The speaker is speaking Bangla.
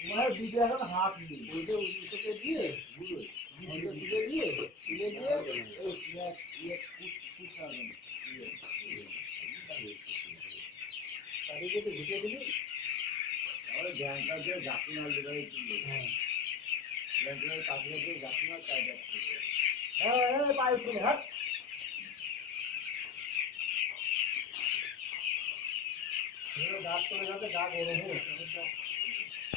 তোমার দিদি এখন হাত দিয়ে ওইটা উল্টোতে দিয়ে বুঝলো তুলে দিয়ে ওই তাদেরকে তো ঢুকে দিবি তাহলে ব্যাংকটা দিয়ে জাতি মাল দেবে হ্যাঁ ব্যাংকের কাছে জাতি মাল চাই যাচ্ছে হ্যাঁ পাইপ কিনে হাত দাঁত করে যাতে গা গরম হয়ে